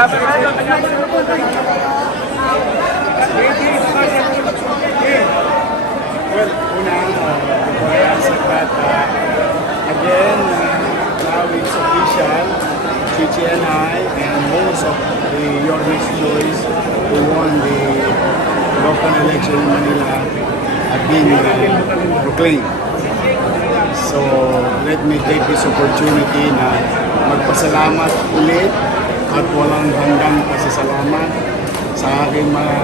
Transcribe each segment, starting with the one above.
Well, una, before I answer that, again, now it's official. Chichi and I and most of the Yorme's Choice who won the local election in Manila have been proclaimed. So let me take this opportunity na magpasalamat ulit at walang hanggang pasasalamat sa aking mga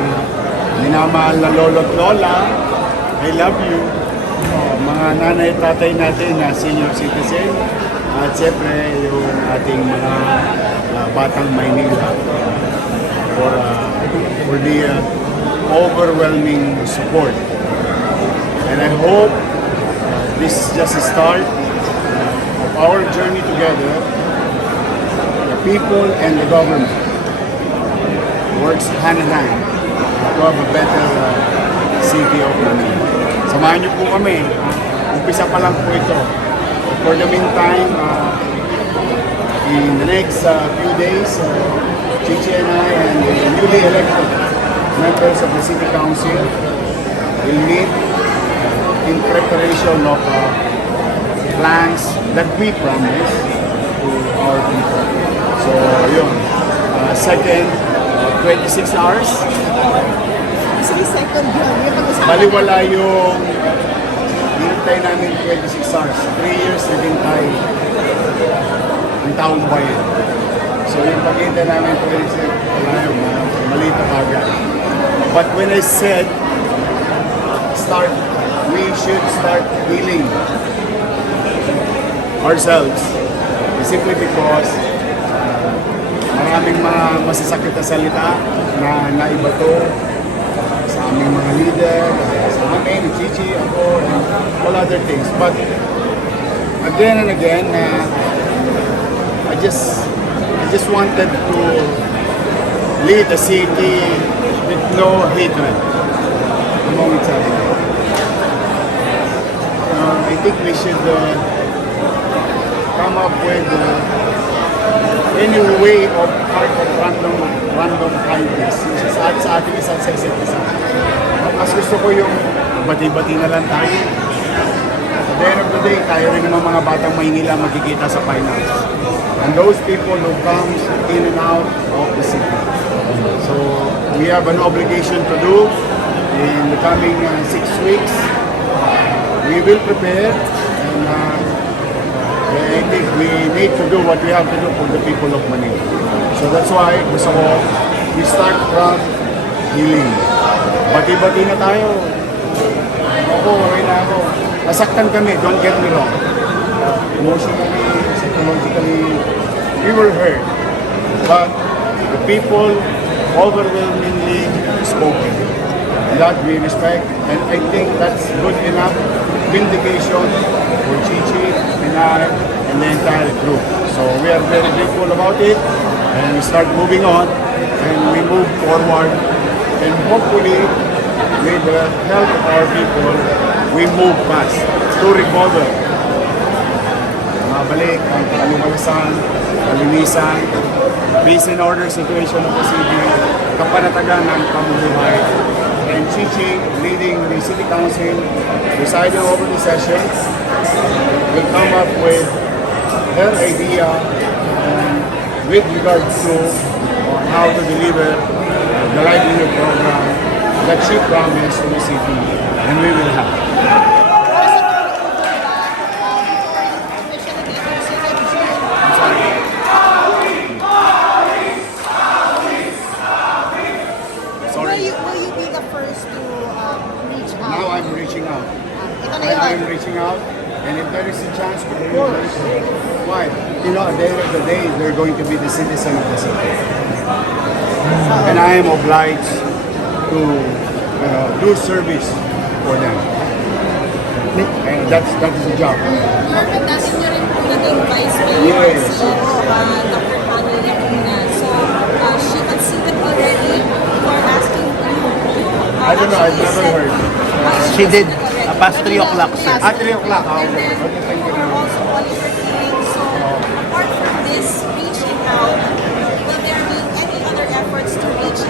minamahal na lolo't lola. I love you. Mga nanay at tatay natin na senior citizen at siyempre yung ating mga batang Maynila for the overwhelming support. And I hope this is just a start of our journey together. The people and the government works hand in hand to have a better city of Manila. Samahan niyo po kami. Umpisa pa lang po ito. For the meantime, in the next few days, Chichi and I and the newly elected members of the City Council will meet in preparation of plans that we promise to our people. So, yun. Second, 26 hours. Baliwala yung hinintay namin 26 hours. 3 years naghintay ang taong bayan. So yung paghintay namin 26, wala yung malita agad. But when I said we should start healing ourselves, simply because maraming mga masasakit na salita na naibato sa aming mga leader, sa amin, Chichi, ako, and all other things. But again and again, I just wanted to lead the city with no hatred among each other. I think we should come up with any way of random kindness sa ating isa sa isa't isa. Mas gusto ko yung bati-bati na lang tayo. At the end of the day, tayo rin naman mga batang Maynila magkikita sa finals. And those people who comes in and out of the city. So we have an obligation to do in the coming 6 weeks. We will prepare and I think we need to do what we have to do for the people of Manila. So that's why gusto ko we start from healing. Bati-bati na tayo. Ako, okay na ako. Nasaktan kami, don't get me wrong. Emotionally, psychologically, we were hurt. But the people overwhelmingly spoken. That we respect, and I think that's good enough vindication for Chichi and I and the entire group. So we are very grateful about it, and we start moving on, and we move forward, and hopefully with the help of our people, we move fast to recover. Mabalik ang kalumalasan, kalinisan, peace and order situation of the city, kapanatagan ng pamumuhay. And Chichi, leading the City Council, presiding over the sessions, will come up with her idea with regards to how to deliver the livelihood program that she promised to the city, and we will have. Will you be the first to reach out? Now I'm reaching out. I'm reaching out, and if there is a chance, of course. Why? You know, at the end of the day, they're going to be the citizen of the city. And I am obliged to do service for them. And that's the job. Dati nyo rin po naging vice mayor. Yes. So, Dr. Pani Laguna. So, she conceded already for asking you. I don't know, I've never heard. She did past 3 o'clock, sir. At 3 o'clock. And then, also all your feelings. So, apart from this reaching out, will there be any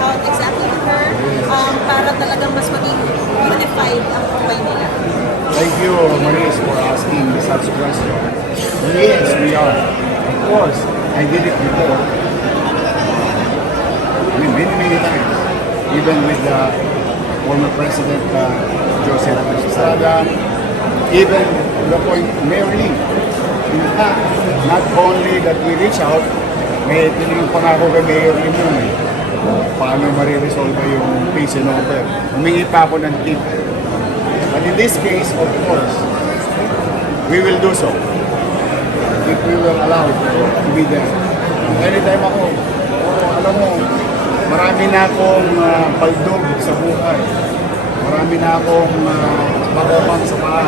out exactly to her para talagang mas maging unified ang buhay nila? Thank you, Maris, for asking such question. Yes, we are. Of course, I did it before. I mean, many times. Even with the former President Jose Estrada, even to the point Mayor Lee. In fact, not only that we reach out, may tinanong pangako kay Mayor Lee yun eh. Paano mariresolve yung peace and order. Humingi pa ako ng tip. But in this case, of course, we will do so. If we will allow to be there. Anytime ako, alam mo, marami na akong baldog sa buhay. Marami na akong bakopang sa paa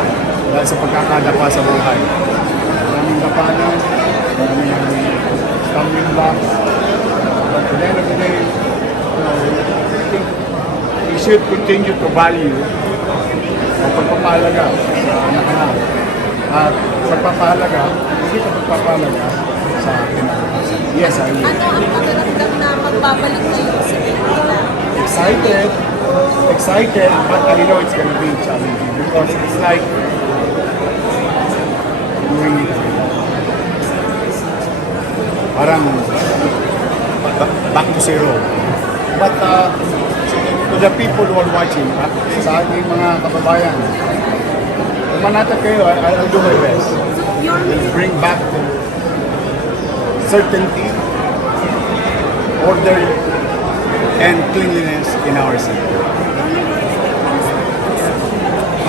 dahil sa pagkakadapa sa buhay. Maraming kapanan, maraming stumbling blocks. But at the end of the day, I think we should continue to value ang pagpapahalaga sa anak-anak. At pagpapahalaga, hindi ka pagpapahalaga sa akin. Yes, I will. Ano ang pakiramdam na magbabalik na yung sa Manila? Excited, but I know it's gonna be challenging because it's like doing it. Parang back to zero. But to the people who are watching, sa ating mga kababayan, manatag kayo, I'll do my best. We'll bring back certainty, order, and cleanliness in our city.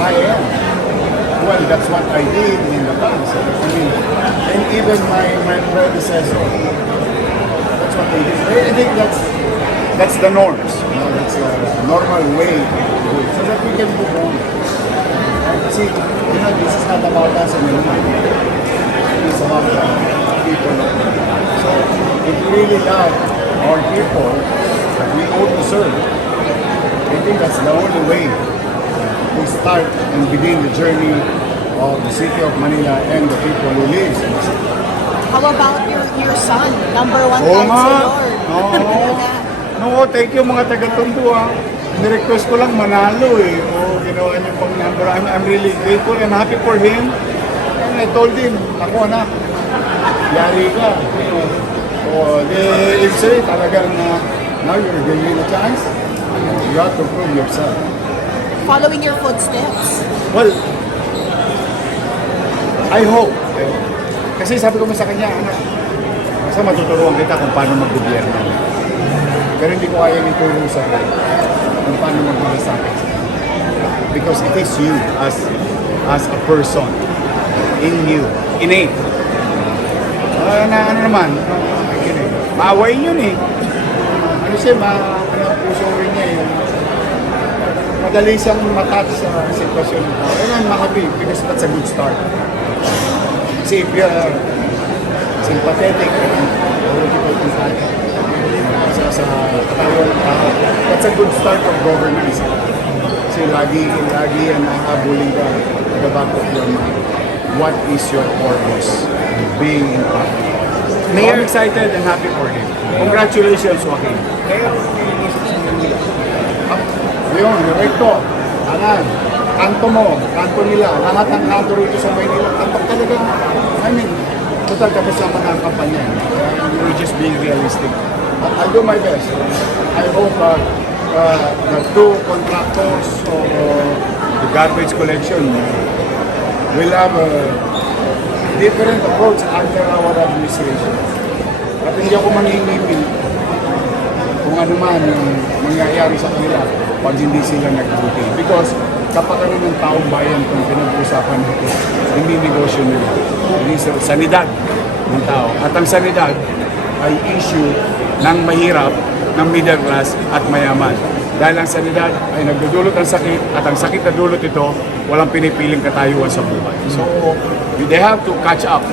I am. Well, that's what I did in the past. I mean, and even my predecessor, that's what they did. I think that's the norms. You know, that's a normal way to do it, so that we can move on. See, you know, this is not about us anymore. It's about the people. So, if we really love our people that we owe to serve, I think that's the only way to start and begin the journey of the city of Manila and the people who live in the city. How about your son, number one Oo nga. counselor? No, thank you mga taga-Tondo ah. Nirequest ko lang manalo eh. O, ginawa niyo pang number. I'm really grateful and happy for him. And I told him, ako anak, yari ka. So, if say talagang now you're giving a chance, you have to prove yourself. Following your footsteps. Well, I hope. Kasi sabi ko sa kanya, anak, basta matuturuan kita kung paano mag-gobyerno. Pero hindi ko kaya ituro sa akin kung paano magmalasakit. Because it is you as a person, in you, innate. Ano naman, maawain yun eh. Ano siya, puso rin niya eh. Madali siyang matouch sa sitwasyon nito. And I'm happy because that's a good start. Kasi if you're sympathetic sa katawan ng tao, that's a good start of governance. Kasi lagi ang nakahabulin ka at the back of your mind. What is your purpose being in power? So I'm excited and happy for him. Congratulations, Joaquin. Yun, direkto, anan, kanto mo, kanto nila, lahat ng kanto rito sa Manila, kanto talaga. I mean, total tapos naman ang kampanya. We're just being realistic. I'll do my best. I hope the two contractors of the garbage collection will have a different approach under our administration. At hindi ako mangingimin kung ano man yung mangyayari sa kanila pag hindi sila nagbuti. Because kapakanan ng taong bayan kung pinag-usapan nito, hindi negosyo nila. Hindi sanidad ng tao. At ang sanidad ay issue ng mahirap, ng middle class at mayaman. Dahil ang sanidad ay nagdudulot ng sakit at ang sakit na dulot ito, walang pinipiling katayuan sa buhay. So, they have to catch up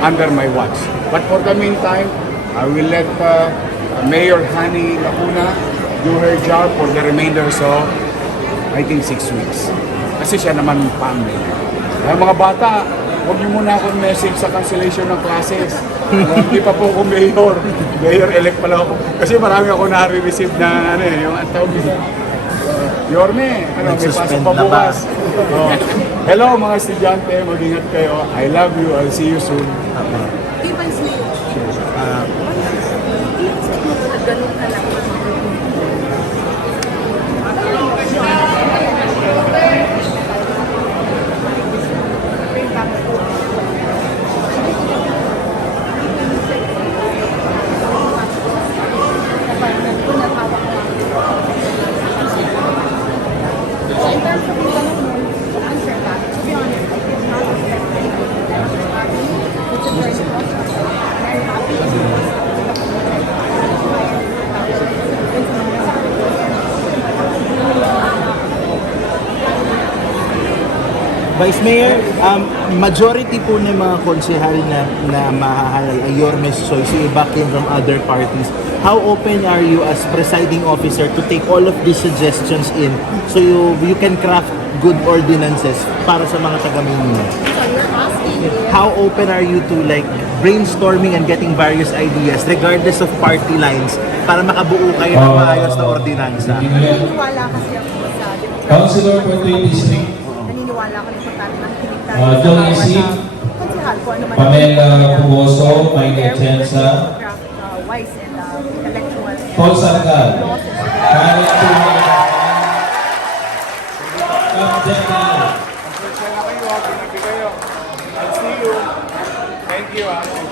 under my watch. But for the meantime, I will let Mayor Hani Lacuna do her job for the remainder so I think 6 weeks. Kasi siya naman pang Ang mga bata, huwag niyo muna akong message sa cancellation ng classes. Hindi pa po ako mayor. Mayor-elect pala ako. Kasi marami ako na-receive na ano yung ang tawag dito. Yorme, may pasok pa bukas. Oh. Hello mga estudyante, mag-ingat kayo. I love you, I'll see you soon. Ganun ka lang. Vice Mayor, majority po ng mga konsehal na mahahalal ay Yorme's choice, yung iba came from other parties. How open are you as presiding officer to take all of these suggestions in so you can craft good ordinances para sa mga taga-Manila? How open are you to like brainstorming and getting various ideas regardless of party lines para makabuo kayo ng maayos na ordinansa? Naniniwala kasi ako sa Councilor for 3 District, naniniwala ako na importante ng kiligtan John Isip, konsihal ko ano man Pamela Pugoso, Mike Atienza, wise and intellectual and Paul Sangal, laws and Karen Tulio, Captain Tino. Pasensya na kayo, pinabi kayo. I'll see you. Thank you.